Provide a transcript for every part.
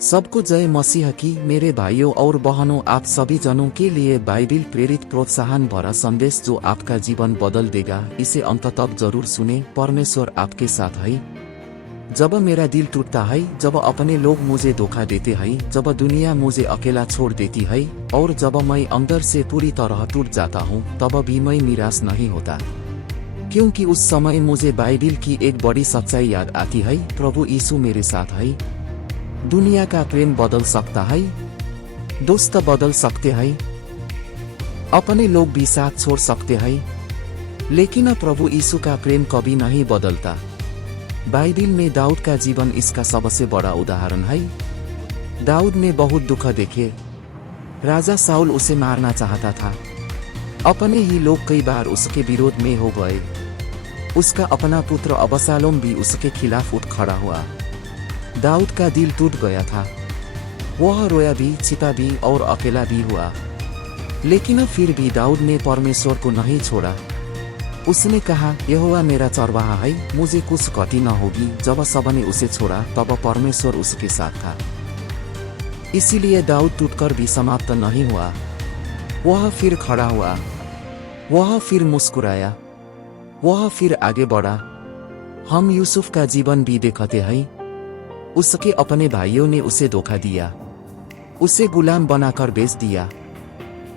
सबको जय मसीह की। मेरे भाइयों और बहनों, आप सभी जनों के लिए बाइबिल प्रेरित प्रोत्साहन भरा संदेश जो आपका जीवन बदल देगा, इसे अंत तक जरूर सुने। परमेश्वर आपके साथ है। जब मेरा दिल टूटता है, जब अपने लोग मुझे धोखा देते हैं, जब दुनिया मुझे अकेला छोड़ देती है और जब मैं अंदर से पूरी तरह टूट जाता हूँ, तब भी मैं निराश नहीं होता, क्योंकि उस समय मुझे बाइबिल की एक बड़ी सच्चाई याद आती है। प्रभु यीशु मेरे साथ है। दुनिया का प्रेम बदल सकता है, दोस्त बदल सकते हैं, अपने लोग भी साथ छोड़ सकते हैं, लेकिन प्रभु यीशु का प्रेम कभी नहीं बदलता। बाइबिल में दाऊद का जीवन इसका सबसे बड़ा उदाहरण है। दाऊद ने बहुत दुख देखे। राजा साउल उसे मारना चाहता था। अपने ही लोग कई बार उसके विरोध में हो गए। उसका अपना पुत्र अबशालोम भी उसके खिलाफ उठ खड़ा हुआ। दाऊद का दिल टूट गया था। वह रोया भी, छिपा भी और अकेला भी हुआ। लेकिन फिर भी दाऊद ने परमेश्वर को नहीं छोड़ा। उसने कहा, यहोवा मेरा चरवाहा है, मुझे कुछ क्षति न होगी। जब सबने उसे छोड़ा, तब परमेश्वर उसके साथ था। इसीलिए दाऊद टूटकर भी समाप्त नहीं हुआ। वह फिर खड़ा हुआ, वह फिर मुस्कुराया, वह फिर आगे बढ़ा। हम यूसुफ का जीवन भी देखते हैं। उसके अपने भाइयों ने उसे धोखा दिया, उसे गुलाम बनाकर बेच दिया,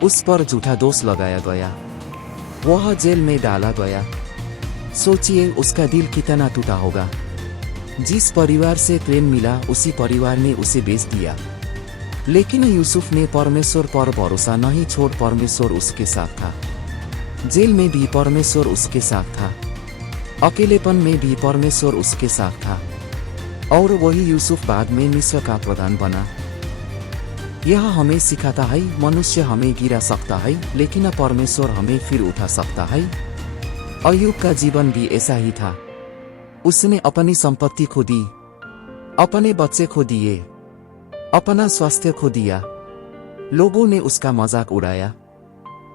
उस पर झूठा दोष लगाया गया, वह जेल में डाला गया। सोचिए उसका दिल कितना टूटा होगा। जिस परिवार से प्रेम मिला, उसी परिवार ने उसे बेच दिया। लेकिन यूसुफ ने परमेश्वर पर भरोसा नहीं छोड़, परमेश्वर उसके साथ था। जेल में भी परमेश्वर उसके साथ था, अकेलेपन में भी परमेश्वर उसके साथ था, और वही यूसुफ बाद में मिस्र का प्रधान बना। यह हमें सिखाता है, मनुष्य हमें गिरा सकता है, लेकिन परमेश्वर हमें फिर उठा सकता है। अय्यूब का जीवन भी ऐसा ही था। उसने अपनी संपत्ति खो दी, अपने बच्चे खो दिए, अपना स्वास्थ्य खो दिया। लोगों ने उसका मजाक उड़ाया,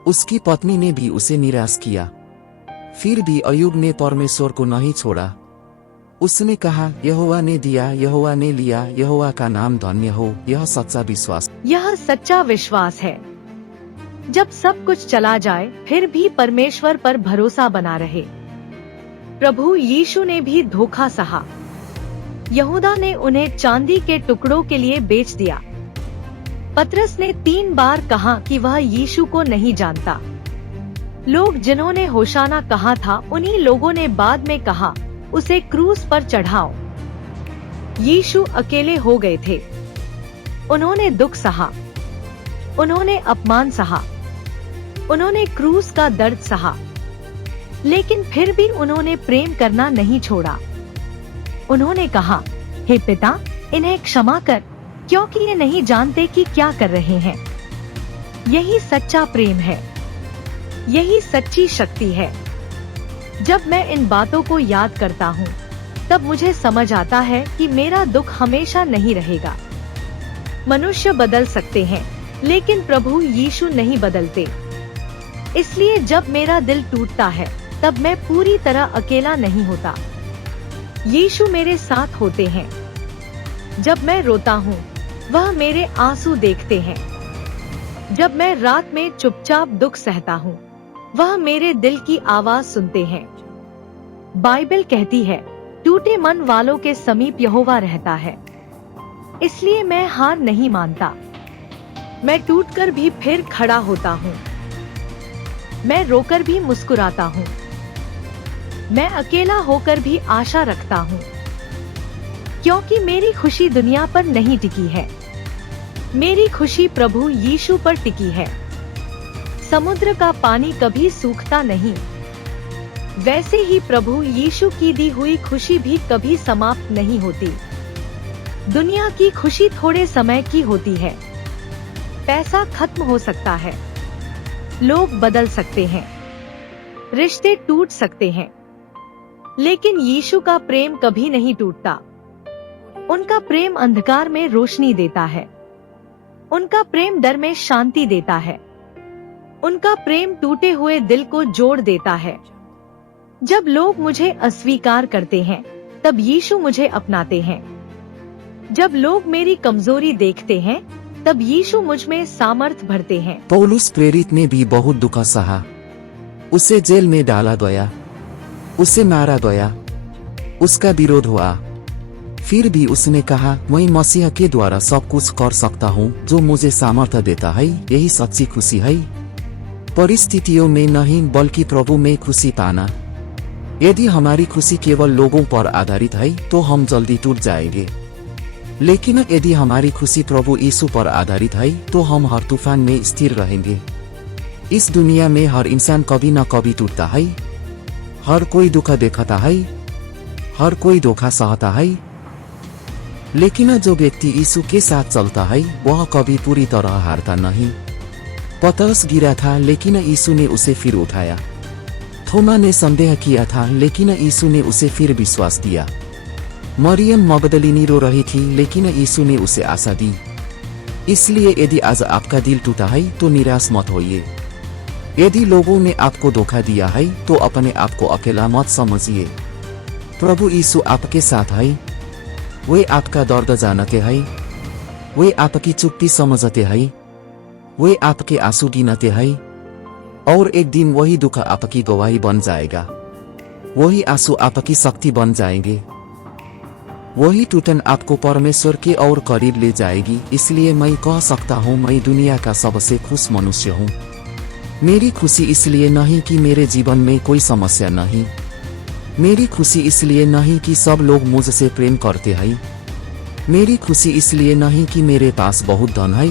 उसकी पत्नी ने भी उसे निराश किया। फिर भी अय्यूब ने परमेश्वर को नहीं छोड़ा। उसने कहा, यहोवा ने दिया, यहोवा ने लिया, यहोवा का नाम धन्य हो। यह सच्चा विश्वास, यह सच्चा विश्वास है। जब सब कुछ चला जाए, फिर भी परमेश्वर पर भरोसा बना रहे। प्रभु यीशु ने भी धोखा सहा। यहूदा ने उन्हें चांदी के टुकड़ों के लिए बेच दिया। पतरस ने 3 बार कहा कि वह यीशु को नहीं जानता। लोग जिन्होंने होशाना कहा था, उन्हीं लोगों ने बाद में कहा, उसे क्रूस पर चढ़ाओ। यीशु अकेले हो गए थे। उन्होंने दुख सहा, उन्होंने अपमान सहा, उन्होंने क्रूस का दर्द सहा, लेकिन फिर भी उन्होंने प्रेम करना नहीं छोड़ा। उन्होंने कहा, हे पिता, इन्हें क्षमा कर, क्योंकि ये नहीं जानते कि क्या कर रहे हैं। यही सच्चा प्रेम है, यही सच्ची शक्ति है। जब मैं इन बातों को याद करता हूँ, तब मुझे समझ आता है कि मेरा दुख हमेशा नहीं रहेगा। मनुष्य बदल सकते हैं, लेकिन प्रभु यीशु नहीं बदलते। इसलिए जब मेरा दिल टूटता है, तब मैं पूरी तरह अकेला नहीं होता। यीशु मेरे साथ होते हैं। जब मैं रोता हूँ, वह मेरे आंसू देखते हैं। जब मैं रात में चुपचाप दुख सहता हूँ, वह मेरे दिल की आवाज सुनते हैं। बाइबल कहती है, टूटे मन वालों के समीप यहोवा रहता है। इसलिए मैं हार नहीं मानता। मैं टूटकर भी फिर खड़ा होता हूँ। मैं रोकर भी मुस्कुराता हूँ। मैं अकेला होकर भी आशा रखता हूँ, क्योंकि मेरी खुशी दुनिया पर नहीं टिकी है। मेरी खुशी प्रभु यीशु पर टिकी है। समुद्र का पानी कभी सूखता नहीं, वैसे ही प्रभु यीशु की दी हुई खुशी भी कभी समाप्त नहीं होती। दुनिया की खुशी थोड़े समय की होती है। पैसा खत्म हो सकता है, लोग बदल सकते हैं, रिश्ते टूट सकते हैं, लेकिन यीशु का प्रेम कभी नहीं टूटता। उनका प्रेम अंधकार में रोशनी देता है। उनका प्रेम डर में शांति देता है। उनका प्रेम टूटे हुए दिल को जोड़ देता है। जब लोग मुझे अस्वीकार करते हैं, तब यीशु मुझे अपनाते हैं। जब लोग मेरी कमजोरी देखते हैं तब यीशु मुझ में सामर्थ भरते हैं। पौलुस प्रेरित ने भी बहुत दुख सहा। उसे जेल में डाला गया, उसे मारा गया, उसका विरोध हुआ। फिर भी उसने कहा, मैं मसीह के द्वारा सब कुछ कर सकता हूँ जो मुझे सामर्थ्य देता है। यही सच्ची खुशी है, परिस्थितियों में नहीं बल्कि प्रभु में खुशी पाना। यदि हमारी खुशी केवल लोगों पर आधारित है तो हम जल्दी टूट जाएंगे, लेकिन यदि हमारी खुशी प्रभु यीशु पर आधारित है तो हम हर तूफान में स्थिर रहेंगे। इस दुनिया में हर इंसान कभी न कभी टूटता है, हर कोई दुख देखता है, हर कोई धोखा सहता है, लेकिन जो व्यक्ति यीशु के साथ चलता है वह कभी पूरी तरह हारता नहीं। पतरस गिरा था लेकिन यीशु ने उसे फिर उठाया। थोमा ने संदेह किया था लेकिन यीशु ने उसे फिर विश्वास दिया। मरियम मगदलिनी रो रही थी लेकिन यीशु ने उसे आशा दी। इसलिए यदि आज आपका दिल टूटा है तो निराश मत होइए। यदि लोगों ने आपको धोखा दिया है तो अपने आप को अकेला मत समझिए। प्रभु यीशु आपके साथ है। वे आपका दर्द जानते हैं, वे आपकी चुप्पी समझते हैं, वे आपके आंसू गिनते हैं, और एक दिन वही दुख आपकी गवाही बन जाएगा, वही आंसू आपकी शक्ति बन जाएंगे, वही टूटन आपको परमेश्वर के और करीब ले जाएगी। इसलिए मैं कह सकता हूँ, मैं दुनिया का सबसे खुश मनुष्य हूँ। मेरी खुशी इसलिए नहीं कि मेरे जीवन में कोई समस्या नहीं, मेरी खुशी इसलिए नहीं कि सब लोग मुझसे प्रेम करते हैं, मेरी खुशी इसलिए नहीं कि मेरे पास बहुत धन है,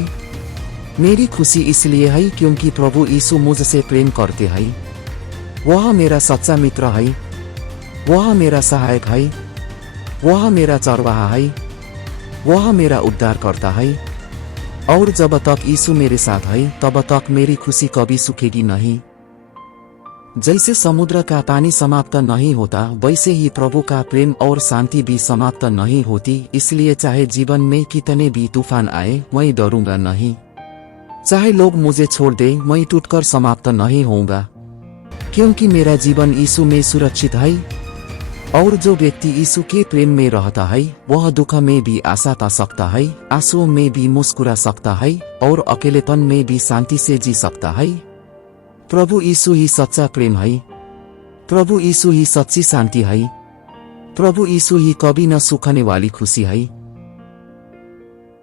मेरी खुशी इसलिए है क्योंकि प्रभु यीशु मुझसे प्रेम करते हैं। वह मेरा सच्चा मित्र है, वह मेरा सहायक है, वह मेरा चरवाहा है, वह मेरा उद्धार करता है। और जब तक यीशु मेरे साथ है तब तक मेरी खुशी कभी सूखेगी नहीं। जैसे समुद्र का पानी समाप्त नहीं होता वैसे ही प्रभु का प्रेम और शांति भी समाप्त नहीं होती। इसलिए चाहे जीवन में कितने भी तूफान आए मैं डरूंगा नहीं, चाहे लोग मुझे छोड़ दे मैं टूटकर समाप्त नहीं होऊंगा, क्योंकि मेरा जीवन यीशु में सुरक्षित है। और जो व्यक्ति यीशु के प्रेम में रहता है वह दुख में भी आशा पा सकता है, आंसुओं में भी मुस्कुरा सकता है, और अकेलेपन में भी शांति से जी सकता है। प्रभु यीशु ही सच्चा प्रेम है, प्रभु यीशु ही सच्ची शांति है, प्रभु यीशु ही कभी न सूखने वाली खुशी है।